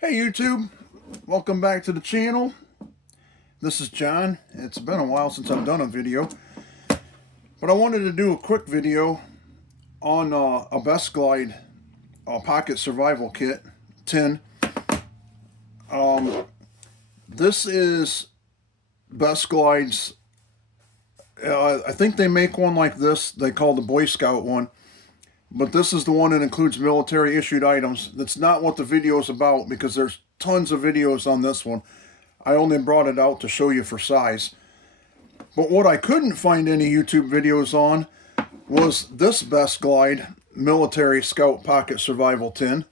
Hey YouTube, welcome back to the channel. This is John. It's been a while since I've done a video, but I wanted to do a quick video on a Best Glide Pocket Survival Kit tin. This is Best Glide's, I think they make one like this, they call the Boy Scout one. But this is the one that includes military issued items. That's not what the video is about because there's tons of videos on this one. I only brought it out to show you for size. But what I couldn't find any YouTube videos on was this Best Glide Military Scout Pocket Survival Tin.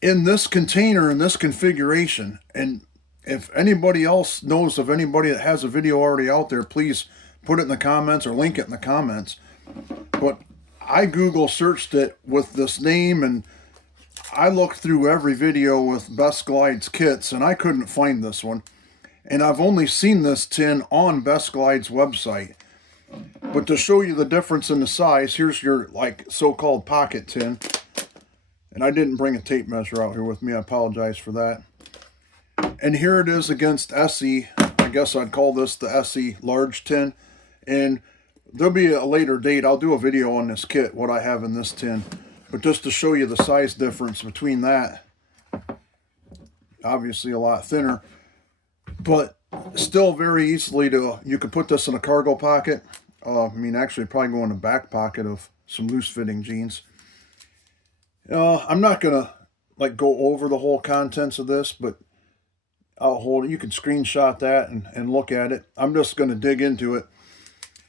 In this container, in this configuration, and if anybody else knows of anybody that has a video already out there, please put it in the comments or link it in the comments. But I Google searched it with this name and I looked through every video with Best Glide's kits and I couldn't find this one. And I've only seen this tin on Best Glide's website. But to show you the difference in the size, here's your like so-called pocket tin. And I didn't bring a tape measure out here with me, I apologize for that. And here it is against SE. I guess I'd call this the SE large tin. And there'll be a later date. I'll do a video on this kit, what I have in this tin. But just to show you the size difference between that. Obviously a lot thinner. But still very easily to, you could put this in a cargo pocket. I mean, actually probably go in the back pocket of some loose fitting jeans. I'm not going to like go over the whole contents of this, but I'll hold it. You can screenshot that and look at it. I'm just going to dig into it.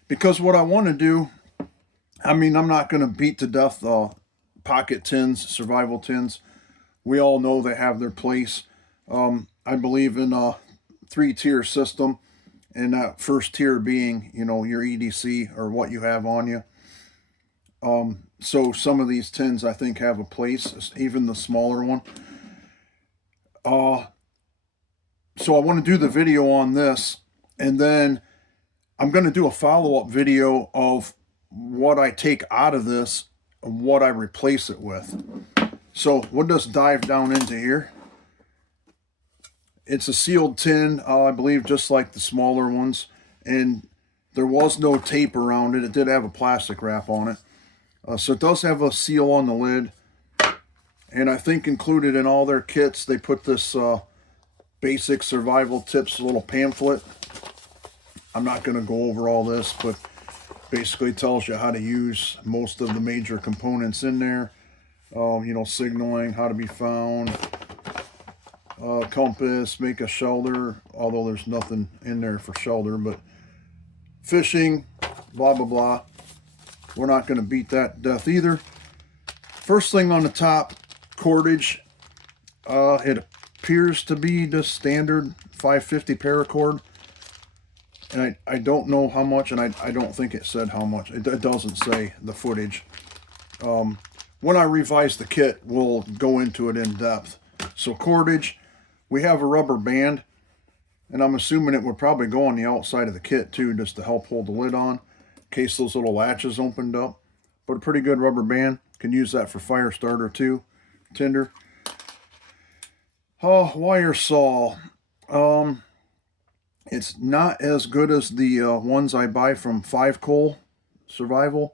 Because what I want to do, I mean, I'm not going to beat to death pocket tins, survival tins. We all know they have their place. I believe in a 3-tier system. And that first tier being, you know, your EDC or what you have on you. So some of these tins I think have a place, even the smaller one. So I want to do the video on this, and then I'm going to do a follow-up video of what I take out of this and what I replace it with. So we'll just dive down into here. It's a sealed tin, I believe, just like the smaller ones, and there was no tape around it. It did have a plastic wrap on it. So it does have a seal on the lid, and I think included in all their kits, they put this basic survival tips little pamphlet. I'm not going to go over all this, but basically tells you how to use most of the major components in there. You know, signaling, how to be found, compass, make a shelter, although there's nothing in there for shelter, but fishing, blah, blah, blah. We're not going to beat that to death either. First thing on the top, cordage. It appears to be the standard 550 paracord. And I don't know how much, and I don't think it said how much. It doesn't say the footage. When I revise the kit, we'll go into it in depth. So cordage, we have a rubber band, and I'm assuming it would probably go on the outside of the kit too, just to help hold the lid on, in case those little latches opened up. But a pretty good rubber band. Can use that for fire starter too, tinder. Oh, wire saw. It's not as good as the ones I buy from 5-Coal Survival,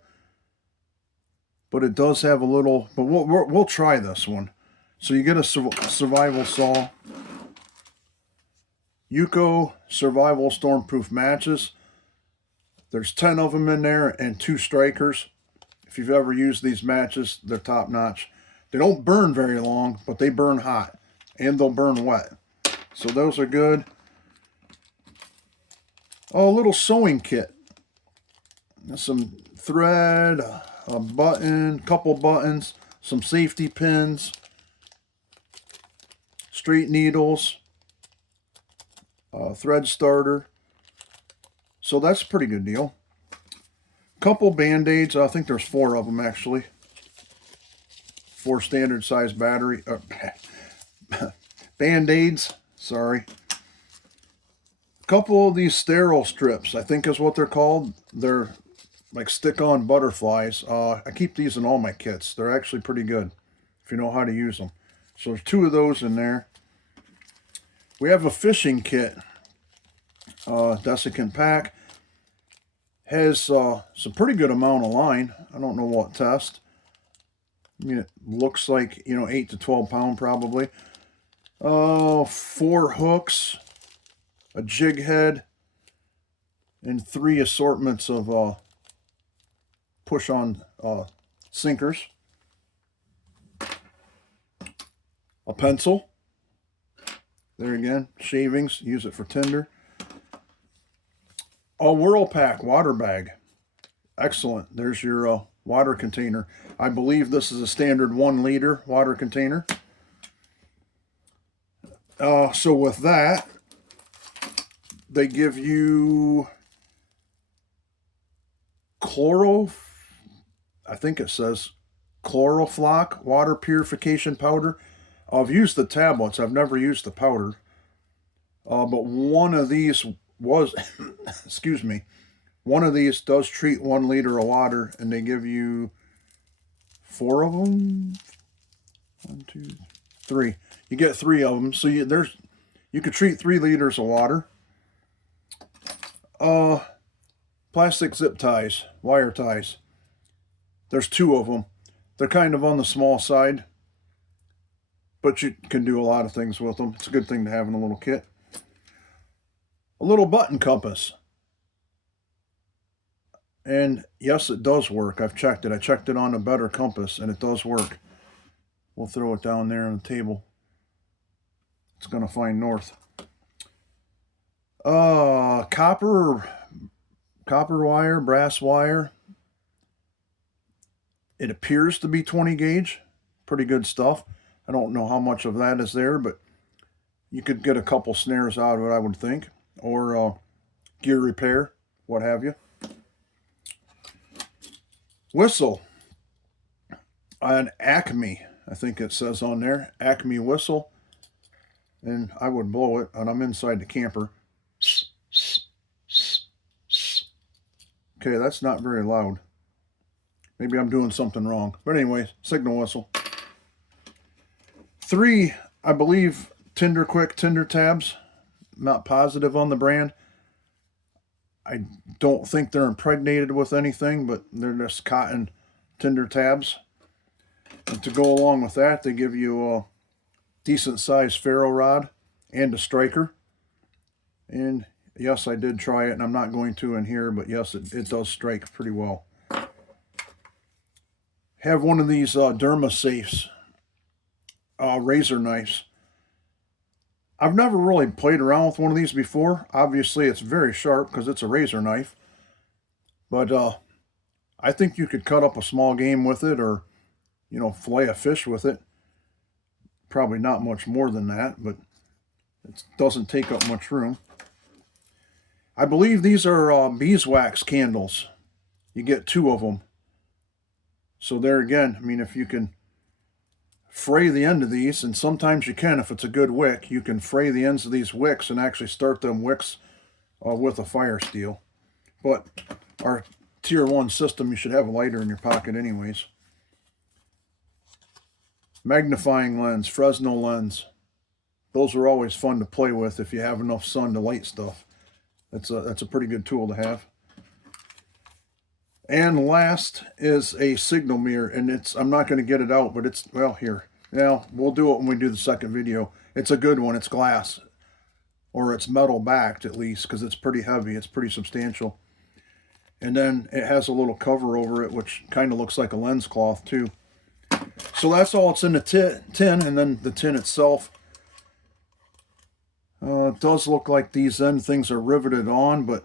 but it does have a little, but we'll try this one. So you get a survival saw, Yuko Survival Stormproof matches. There's 10 of them in there and 2 strikers. If you've ever used these matches, they're top notch. They don't burn very long, but they burn hot and they'll burn wet. So those are good. Oh, a little sewing kit. Some thread, a button, couple buttons, some safety pins, straight needles, thread starter. So that's a pretty good deal. Couple band-aids. I think there's 4 of them actually. 4 standard size battery band-aids. Sorry. Couple of these sterile strips, I think is what they're called. They're like stick-on butterflies. I keep these in all my kits. They're actually pretty good if you know how to use them. So there's 2 of those in there. We have a fishing kit, desiccant pack. Has some pretty good amount of line. I don't know what test. I mean, it looks like, 8 to 12 pound probably. 4 hooks, a jig head, and 3 assortments of push-on sinkers. A pencil. There again, shavings, use it for tinder. A Whirl-Pak water bag. Excellent. There's your water container. I believe this is a standard 1 liter water container. So with that, they give you I think it says Chlorofloc water purification powder. I've used the tablets. I've never used the powder. But one of these was, excuse me, one of these does treat 1 liter of water, and they give you 4 of them. 1, 2, 3. You get 3 of them, so you could treat 3 liters of water. Plastic zip ties, wire ties. There's 2 of them. They're kind of on the small side, but you can do a lot of things with them. It's a good thing to have in a little kit. A little button compass. And yes, it does work. I've checked it. I checked it on a Better Compass, and it does work. We'll throw it down there on the table. It's going to find north. Copper wire, brass wire. It appears to be 20 gauge. Pretty good stuff. I don't know how much of that is there, but you could get a couple snares out of it, I would think. Or gear repair, what have you. Whistle. An Acme, I think it says on there. Acme whistle. And I would blow it, and I'm inside the camper. Okay, that's not very loud. Maybe I'm doing something wrong. But anyway, signal whistle. 3, I believe, Quick tinder tabs. Not positive on the brand. I don't think they're impregnated with anything, but they're just cotton tinder tabs. And to go along with that, they give you a decent sized ferro rod and a striker. And yes, I did try it, and I'm not going to in here, but yes, it does strike pretty well. Have one of these Dermasafes razor knives. I've never really played around with one of these before. Obviously, it's very sharp because it's a razor knife. But I think you could cut up a small game with it, or, fillet a fish with it. Probably not much more than that, but it doesn't take up much room. I believe these are beeswax candles. You get 2 of them. So there again, I mean, if you can fray the end of these, and sometimes you can, if it's a good wick, you can fray the ends of these wicks and actually start them wicks with a fire steel. But our tier 1 system, you should have a lighter in your pocket anyways. Magnifying lens, Fresnel lens. Those are always fun to play with if you have enough sun to light stuff. That's a pretty good tool to have. And last is a signal mirror, and I'm not going to get it out, but it's, well, here. Now, we'll do it when we do the second video. It's a good one. It's glass, or it's metal backed at least, because it's pretty heavy. It's pretty substantial. And then it has a little cover over it, which kind of looks like a lens cloth too. So that's all it's in the tin, and then the tin itself. It does look like these end things are riveted on, but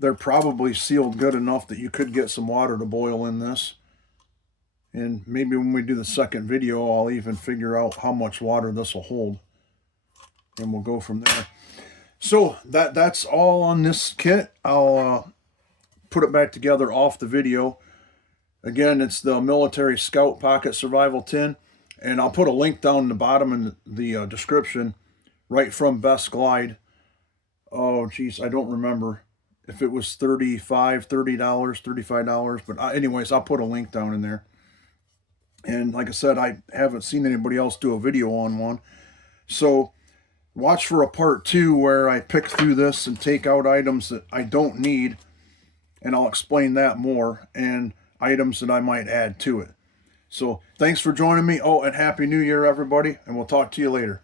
they're probably sealed good enough that you could get some water to boil in this. And maybe when we do the second video, I'll even figure out how much water this will hold. And we'll go from there. So that's all on this kit. I'll put it back together off the video. Again, it's the Military Scout Pocket Survival Tin. And I'll put a link down in the bottom in the description, right from Best Glide. Oh, geez, I don't remember if it was $30, $35. But anyways, I'll put a link down in there. And like I said, I haven't seen anybody else do a video on one. So watch for a part 2 where I pick through this and take out items that I don't need, and I'll explain that more, and items that I might add to it. So thanks for joining me. Oh, and Happy New Year, everybody, and we'll talk to you later.